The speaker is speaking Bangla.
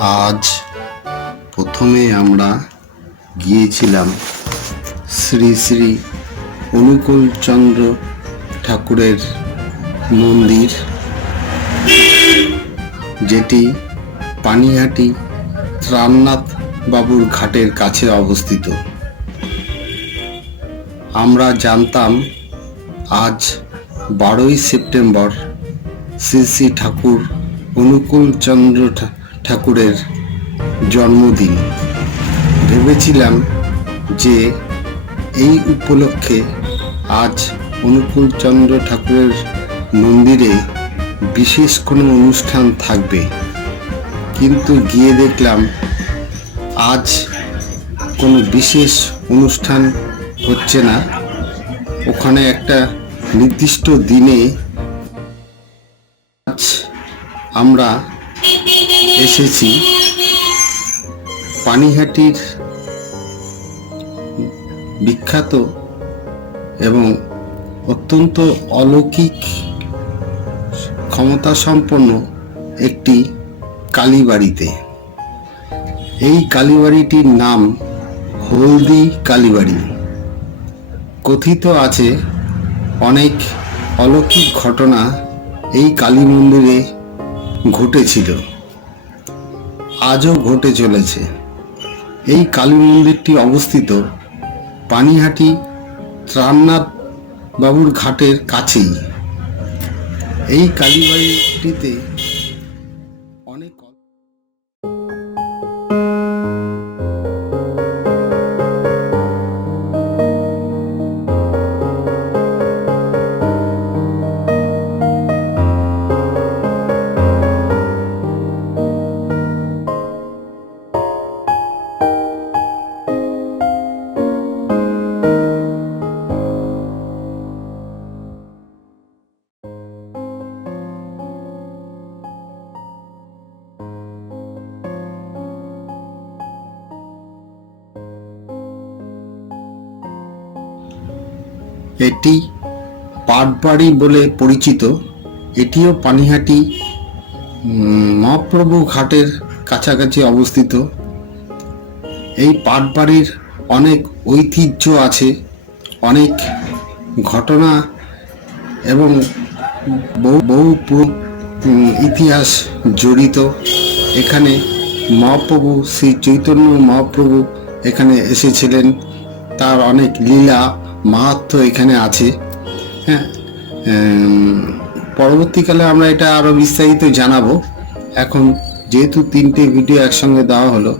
আজ প্রথমে আমরা গিয়েছিলাম শ্রী শ্রী অনুকূল চন্দ্র ঠাকুরের মন্দির, যেটি পানিহাটি ত্রামনাথ বাবুর ঘাটের কাছে অবস্থিত। আমরা জানতাম আজ বারোই সেপ্টেম্বর শ্রী শ্রী ঠাকুর অনুকূল চন্দ্র ঠা- ঠাকুরের জন্মদিন। ভেবেছিলাম যে এই উপলক্ষে আজ অনুকূল চন্দ্র ঠাকুরের মন্দিরে বিশেষ কোনো অনুষ্ঠান থাকবে। কিন্তু গিয়ে দেখলাম আজ কোনো বিশেষ অনুষ্ঠান হচ্ছে না। ওখানে একটা নির্দিষ্ট দিনে আজ আমরা এসেছি। পানিহাটির বিখ্যাত এবং অত্যন্ত অলৌকিক ক্ষমতা সম্পন্ন একটি কালীবাড়িতে। এই কালীবাড়িটির নাম হলদি কালীবাড়ি। কথিত আছে অনেক অলৌকিক ঘটনা এই কালী মন্দিরে ঘটেছিল। আজও ঘটে চলেছে। এই কালী মন্দিরটি অবস্থিত পানিহাটি ত্রামনাথ বাবুর ঘাটের কাছেই। এই কালীবাড়িটিতে এটি পাটবাড়ি বলে পরিচিত। এটিও পানিহাটি মহাপ্রভু ঘাটের কাছাকাছি অবস্থিত। এই পাটবাড়ির অনেক ঐতিহ্য আছে, অনেক ঘটনা এবং বহু বহু ইতিহাস জড়িত। এখানে মহাপ্রভু, শ্রী চৈতন্য মহাপ্রভু এখানে এসেছিলেন। তার অনেক লীলা মাহাত্ম এখানে আছে হ্যাঁ? পরবর্তীকালে আমরা এটা আরও বিস্তারিত জানাব। এখন যেহেতু তিনটে ভিডিও একসঙ্গে দেওয়া হলো